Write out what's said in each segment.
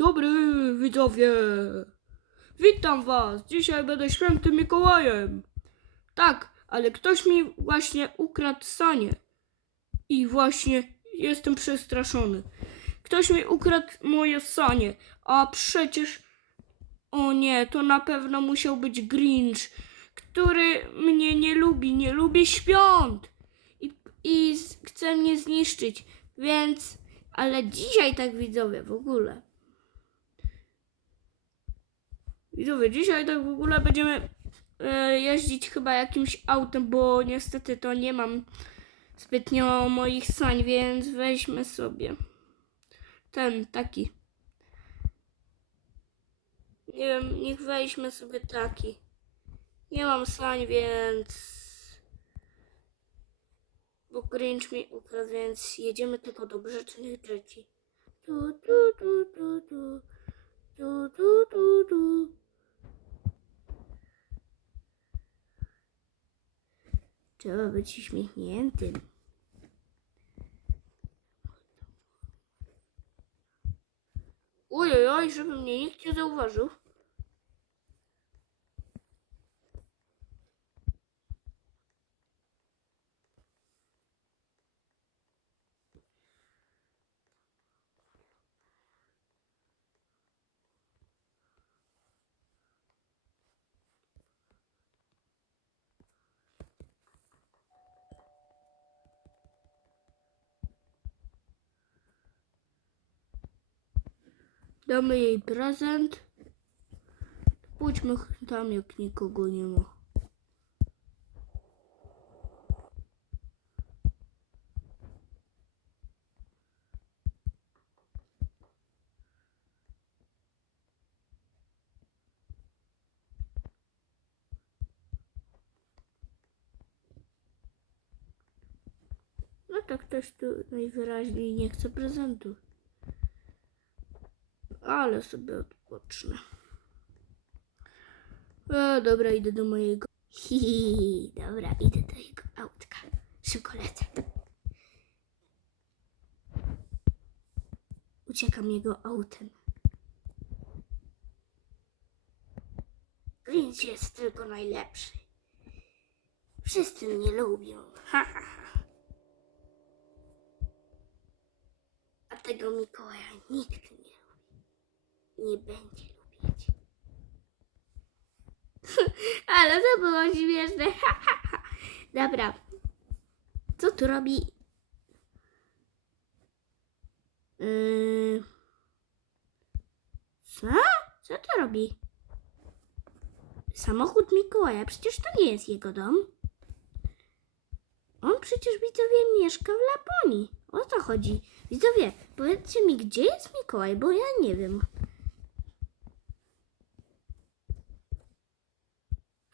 Dobry widzowie! Witam was! Dzisiaj będę świętym Mikołajem. Tak, ale ktoś mi właśnie ukradł sanie. I właśnie jestem przestraszony. Ktoś mi ukradł moje sanie, a przecież... O nie, to na pewno musiał być Grinch, który mnie nie lubi, nie lubi świąt i, i chce mnie zniszczyć, więc... Ale dzisiaj tak widzowie w ogóle. Widzowie, dzisiaj tak w ogóle będziemy e, jeździć chyba jakimś autem, bo niestety to nie mam zbytnio moich sań, więc weźmy sobie ten taki. Nie wiem, niech weźmy sobie taki. Nie mam sań, więc. Bo Grinch mi ukradł, więc jedziemy tylko do grzecznych dzieci. Tu, tu, tu, tu, tu. Tu, tu, tu, tu. Trzeba być uśmiechniętym. Ojej, oj, żeby mnie nikt nie zauważył. Damy jej prezent. Pójdźmy tam, jak nikogo nie ma. No tak ktoś tu najwyraźniej nie chce prezentu. Ale sobie odpocznę. E, dobra, idę do mojego. Hi, dobra, idę do jego autka. Szybko lecę. Uciekam jego autem. Grinch jest tylko najlepszy. Wszyscy mnie lubią. Ha, ha, ha. A tego Mikołaja nikt nie. Nie będzie lubić. Ale to było śmieszne. Dobra. Co tu robi? Yy... Co? Co to robi? Samochód Mikołaja. Przecież to nie jest jego dom. On przecież widzowie mieszka w Laponii. O co chodzi? Widzowie, powiedzcie mi, gdzie jest Mikołaj, bo ja nie wiem.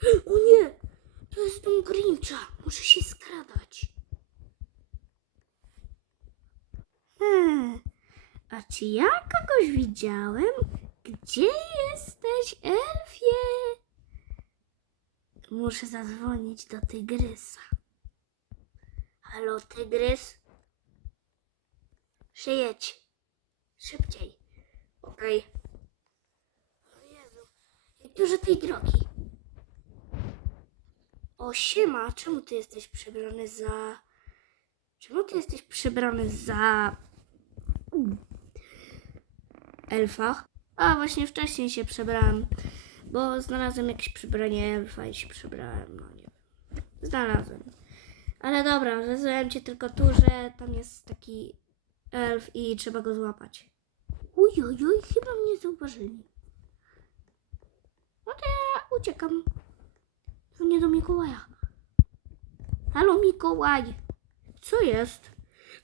O nie! To jest dom Grincha. Muszę się skradać. Hmm. A czy ja kogoś widziałem? Gdzie jesteś, Elfie? Muszę zadzwonić do tygrysa. Halo, tygrys? Przyjedź. Szybciej. Okej. O Jezu, jak dużo tej drogi. O, siema, czemu ty jesteś przebrany za... Czemu ty jesteś przebrany za... Elfa? A, właśnie wcześniej się przebrałem, bo znalazłem jakieś przebranie elfa i się przebrałem, no nie wiem. Znalazłem. Ale dobra, zezwałem cię tylko tu, że tam jest taki elf i trzeba go złapać. Uj, uj, uj, chyba mnie zauważyli. No to ja uciekam. To nie do Mikołaja. Halo Mikołaj. Co jest?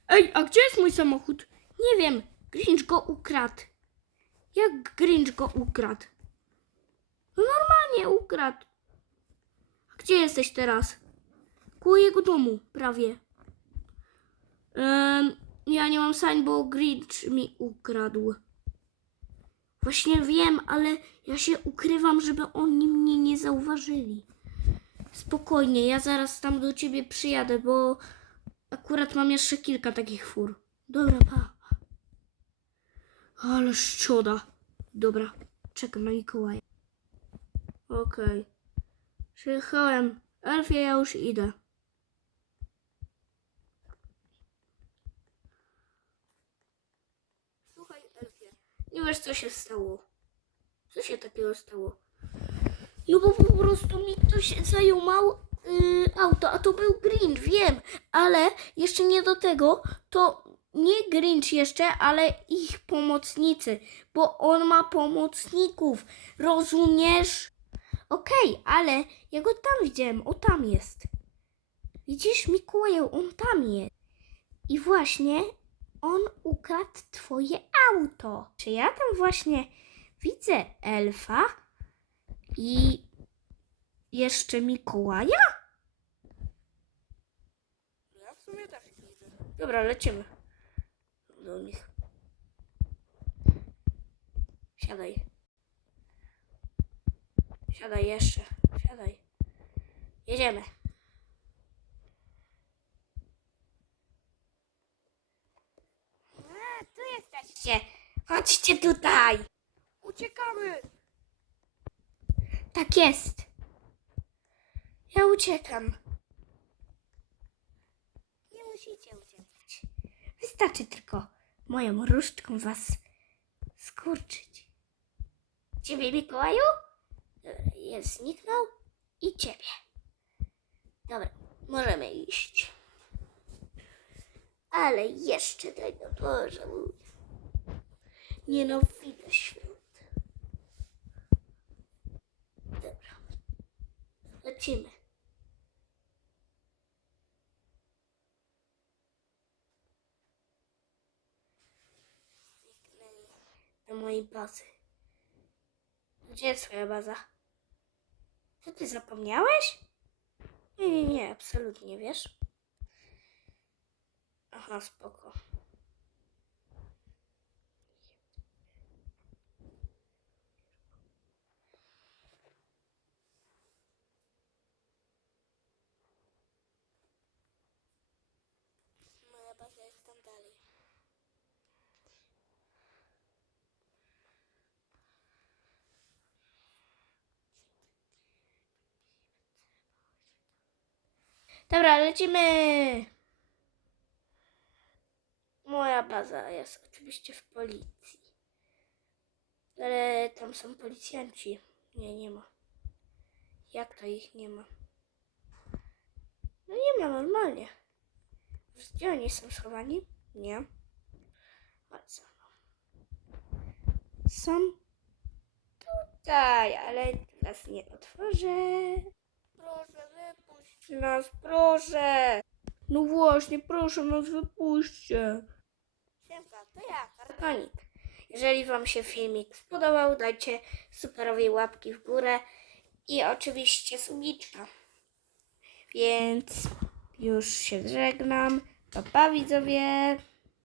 Ej, a gdzie jest mój samochód? Nie wiem. Grinch go ukradł. Jak Grinch go ukradł? No normalnie ukradł. A gdzie jesteś teraz? Koło jego domu, prawie. Ja nie mam sań, bo Grinch mi ukradł. Właśnie wiem, ale ja się ukrywam, żeby oni mnie nie zauważyli. Spokojnie, ja zaraz tam do ciebie przyjadę, bo akurat mam jeszcze kilka takich fur. Dobra, pa. Ale szczoda. Dobra, czekam na Mikołaja. Okej. Przyjechałem. Elfie, ja już idę. Słuchaj, Elfie, nie wiesz co się stało. Co się takiego stało? No bo po prostu mi ktoś zajął yy, auto, a to był Grinch, wiem, ale jeszcze nie do tego, to nie Grinch jeszcze, ale ich pomocnicy, bo on ma pomocników, rozumiesz? Okej, ale ja go tam widziałem, o tam jest. Widzisz, Mikołaju, on tam jest. I właśnie on ukradł twoje auto. Czy ja tam właśnie widzę elfa i jeszcze Mikołaja? Ja w sumie też widzę. Dobra, lecimy do nich. Siadaj. Siadaj jeszcze. Siadaj. Jedziemy. A, tu jesteście. Chodźcie tutaj. Uciekamy. Tak jest. Ja uciekam. Nie musicie uciekać. Wystarczy tylko moją różdżką was skurczyć. Ciebie, Mikołaju? Jest zniknął. I ciebie. Dobra, możemy iść. Ale jeszcze tego pożałuję. Nienawidzę świąt. Dobra. Lecimy. Zniknęli do mojej bazy. Gdzie jest twoja baza? Co ty zapomniałeś? Nie, nie, nie, absolutnie, wiesz? Aha, spoko. Dobra, lecimy. Moja baza jest oczywiście w policji. Ale tam są policjanci. Nie, nie ma. Jak to ich nie ma? No nie ma normalnie. Gdzie oni są schowani? Nie. Mną. Są tutaj, ale nas nie otworzę. Proszę, nas, proszę. No właśnie, proszę nas wypuśćcie. Siemka, to ja, Kartonik. Jeżeli Wam się filmik spodobał, dajcie superowi łapki w górę i oczywiście subiczka. Więc już się żegnam. Pa, pa widzowie.